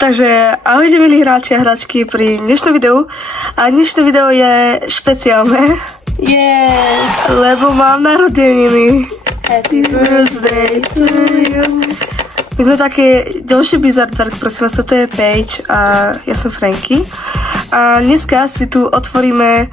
Takže ahojte milí hráči a hráčky pri dnešnom videu. A dnešné video je špeciálne. Lebo mám narodeniny. Happy birthday to you. My sme také ďalšie Bizardwerk, prosím vás, toto je Paige a ja som Franky. A dneska si tu otvoríme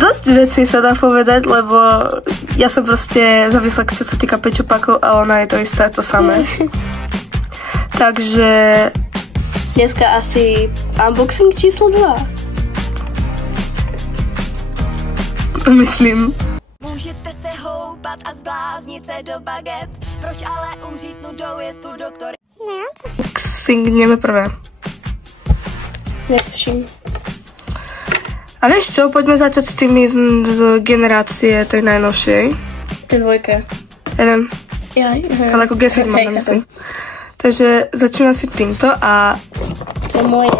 dosť vecí, sa dá povedať, lebo ja som proste závislá, čo sa týka pečopakov a ona je to isté, to samé. Takže dneska asi unboxing číslo 2. Myslím. Můžete se houpat a zbláznit se do baget, proč ale umřít nudou, je tu doktor. Singneme prvé. Netuším. A vieš čo, poďme začať s tými z generácie tej najnovšej. To je dvojka. Jeden. Ale ako G7 mám na mysli. Takže začneme asi týmto a... To je moje.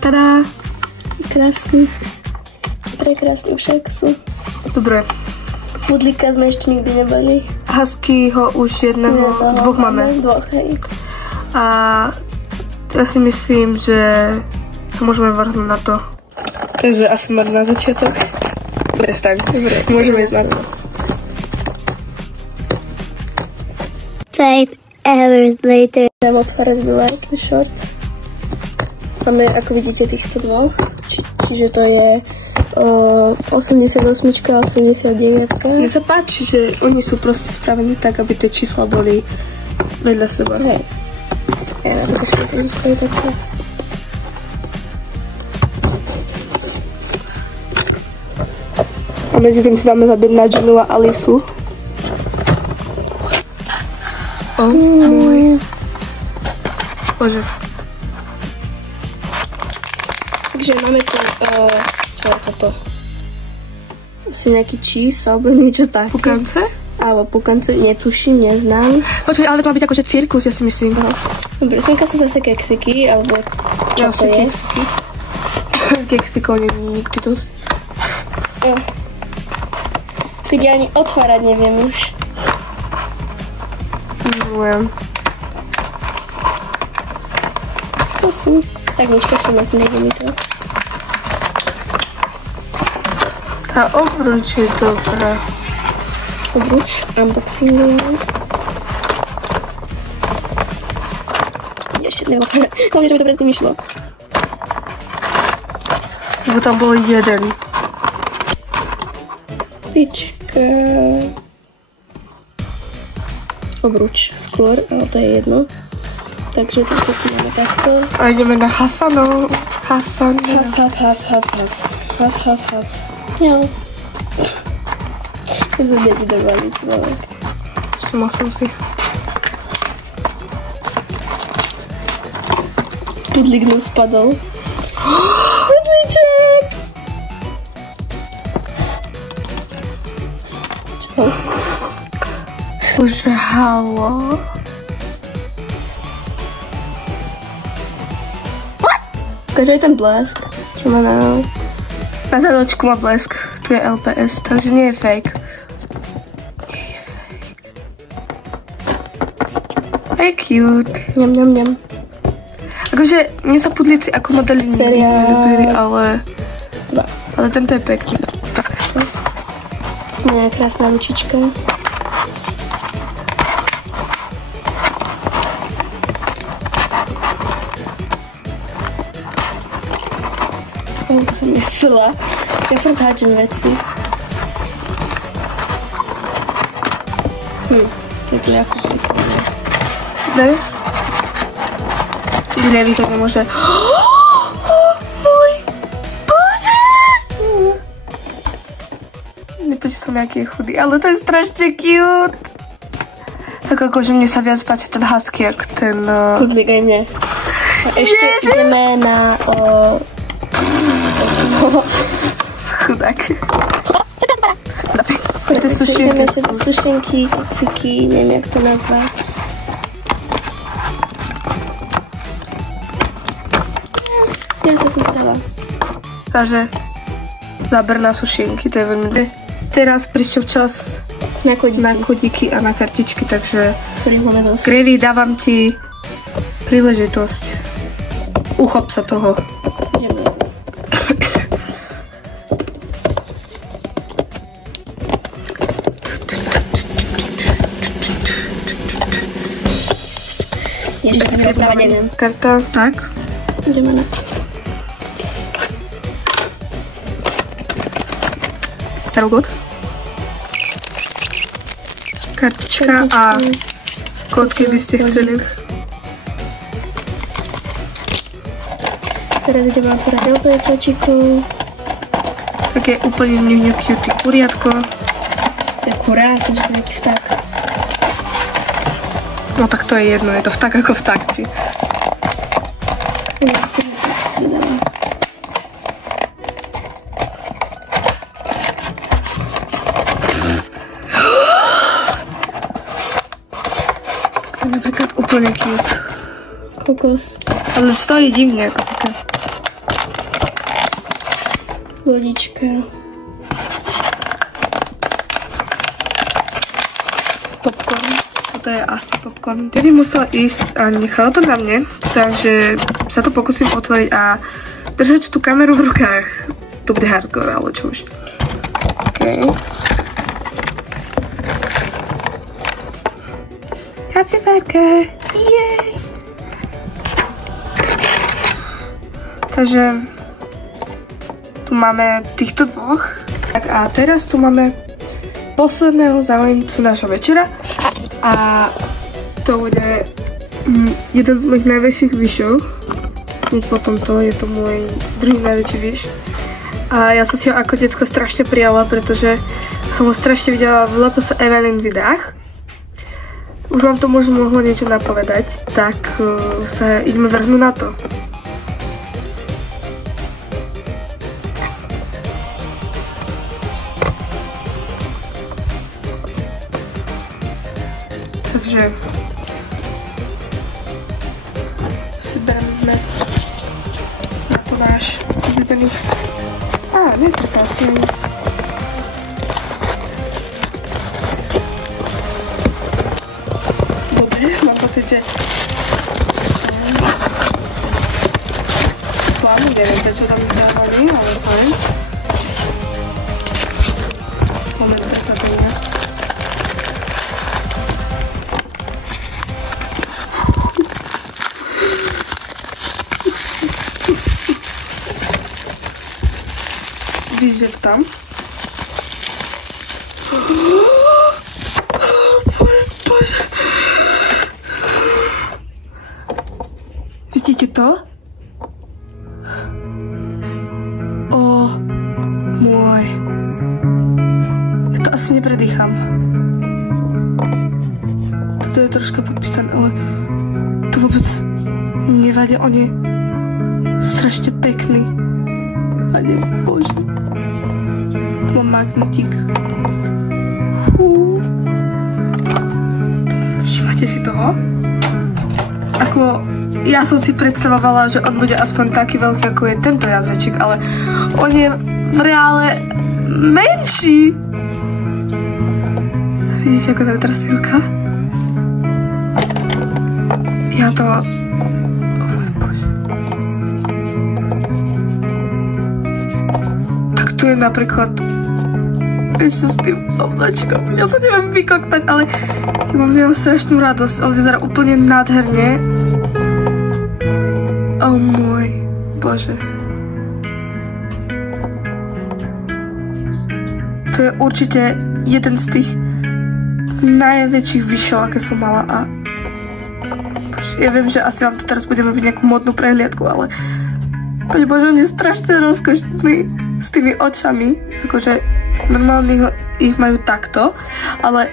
Tada! Krásny. Prekrásny však sú. Dobre. Pudlíka sme ešte nikdy nebali. Huskyho už jedného, dvoch máme. Dvoch, hej. A ja si myslím, že sa môžeme vrhnúť na to. Takže asi mať na začiatok. Prestaň. Dobre, môžeme ísť na to. 5 hours later. Dám otvárať do like short. Máme, ako vidíte, týchto dvoch. Čiže to je 88 a 89. Mne sa páči, že oni sú proste spravení tak, aby tie čísla boli vedľa seba. Hej. Ja na to ešte je takto. A medzi tým si dáme zabiť na Jenu a Alisu. Môj. Bože. Takže máme tu, čo je toto? Asi nejaký cheese, alebo niečo také. Pukance? Alebo pukance, netuším, neznám. Počkaj, ale to má byť akože cirkus, ja si myslím. Dobre, semka sú zase keksiky, alebo čo to je? Keksiky. Keksikov není nikdy dosť. Keď ja ani otvárať neviem už. Neviem. Prosím. Tak nička som na to nejde mi to. Tá obruč je dobrá. Obruč, unboxingujem. Ešte neviem otvárať. Hlavne, že mi to predtým išlo. Lebo tam bol jeden. Tyčka. Obruč skôr, ale to je jedno. Takže takto tu máme takto. A ideme na Hafano. Hafano. Haf. Jo. Zubie ti dobrali človek. Mal som si. Pudlík mu spadol. Pudlíček! Čo? Už halo. Ukáže aj ten blesk. Čo má na zadočku má blesk. Tu je LPS, takže nie je fake. Je cute. Ňam. Akože mne sa pudlíci ako modely nelúbili, ale tento je pekný. Nie, krásna ručička. Som nechcela. Ja furt hádžem veci. Je to nejakú príkladu. Ne? Neví, to nemôže. Môj Bože! Nepoď som, aký je chudý, ale to je strašne cute. Tak akože mne sa viac páči ten husky, jak ten... Kudlík aj mne. A ešte ideme na... Chudák. To sušenky. Sušenky, keksiky, neviem, jak to nazvať. Ja sa som dala. Takže záber na sušenky, to je veľmi... Teraz prišiel čas Na kodíky a na kartičky, takže dosť. Gravy, dávam ti príležitosť. Uchop sa toho. Ideme na to. Ešte rozprávať neviem. Karta, tak. Ideme na to. Tarogot. Kartička a kód, keby ste chceli. Teraz ideme otvárať LPSčíku. Také úplne ňuňu cutie kuriatko. To je kurá, to je nejaký vták. No tak to je jedno, je to vták ako vták, či? Ja si vydávam. To je napríklad úplne cute. Kokos. Ale stojí divne ako taká. Lodička. Popcorn. Toto je asi popcorn. Tedy musela ísť a nechala to na mne, takže sa to pokúsim otvoriť a držať tú kameru v rukách. To bude hardcore, ale čo už. OK. Happy birthday! Yay! Takže tu máme týchto dvoch. Tak a teraz tu máme posledného záujemcu nášho večera. A to bude jeden z mojich najväčších vyšov. Potom to je to môj druhý najväčší vyš. A ja som si ho ako detsko strašne prijala, pretože som ho strašne videla v LPS Evelyn videách. Už vám to možno mohlo niečo napovedať, tak sa ideme vrhnúť na to. Takže si bereme na to náš obľúbený. Netrpá si ani. Dobre, mám pocit, že slamu, neviem, čo tam dávali, ale fajn. Moment, prekvapenia. Víš, že to tam? Bože. Vidíte to? O môj. Ja to asi nepredýcham. Toto je troška popísané, ale to vôbec nevadí. On je strašne pekný. Pane Bože. Tu mám magnetík. Všimate si toho? Ako, ja som si predstavovala, že on bude aspoň taký veľký, ako je tento jazvečík, ale on je v reále menší. Vidíte, ako tam teraz je ruka? Ja to... Tu je napríklad ešte s tým oblačkom. Ja sa neviem vykoktať, ale ja mám z neho strašnú radosť. On vyzerá úplne nádherne. O môj Bože. To je určite jeden z tých najväčších vyšov, aké som mala. A Bože, ja viem, že asi vám tu teraz budeme robiť nejakú modnú prehliadku, ale Pane Bože, on je strašne rozkošný. S tými očami, akože normálne ich majú takto, ale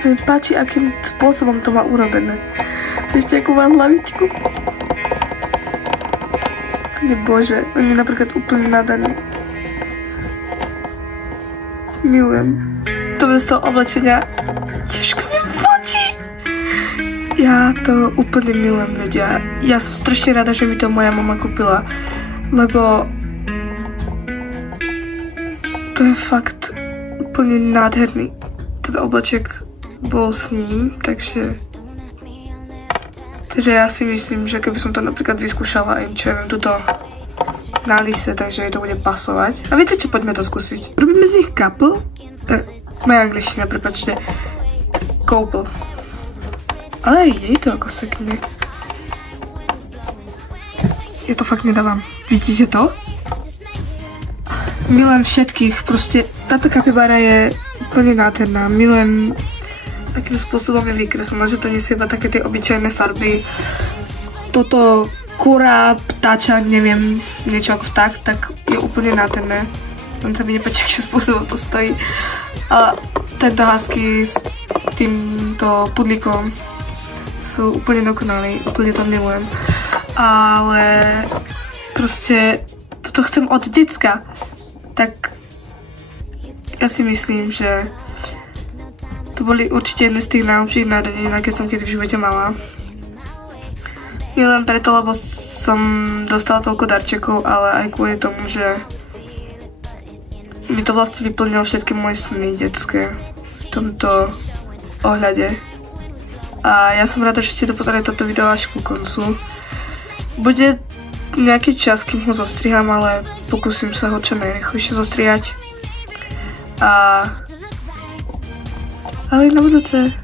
sa mi páči, akým spôsobom to má urobené. Ešte akú má hlavičku. Pane Bože, on je napríklad úplne nadaný. Milujem. To bez toho oblečenia ťažko mi fočí. Ja to úplne milujem, ľudia. Ja som strašne rada, že mi to moja mama kúpila, lebo to je fakt úplne nádherný. To ten obleček bol s ním, takže ja si myslím, že keby som to napríklad vyskúšala aj čo ja viem, tuto na lise, takže jej to bude pasovať. A viete čo, poďme to skúsiť. Robíme z nich couple. Moja angličtina, prepáčte. Couple. Ale aj jej to ako sekne. Ja to fakt nedávam. Vidíte to? Milujem všetkých, proste táto kapibara je úplne nádherná. Milujem, akým spôsobom je vykreslená, že to nesie iba také tie obyčajné farby. Toto kura, ptáčak, neviem, niečo ako vták, tak je úplne nádherné. Len sa mi nepáči, akým spôsobom to stojí. A tento husky s týmto pudlíkom sú úplne dokonalí, úplne to milujem. Ale proste toto chcem od decka. Tak ja si myslím, že to boli určite jedné z tých najlepších narodenín, keď som kedy v živote mala. Nie len preto, lebo som dostala toľko darčekov, ale aj kvôli tomu, že mi to vlastne vyplnilo všetky moje sny detské v tomto ohľade. A ja som rada, že ste dopozerali toto video až ku koncu. Bude nejaký čas, kým ho zostriham, ale pokúsim sa ho čo najrýchlejšie zostrihať. Ale na budúce.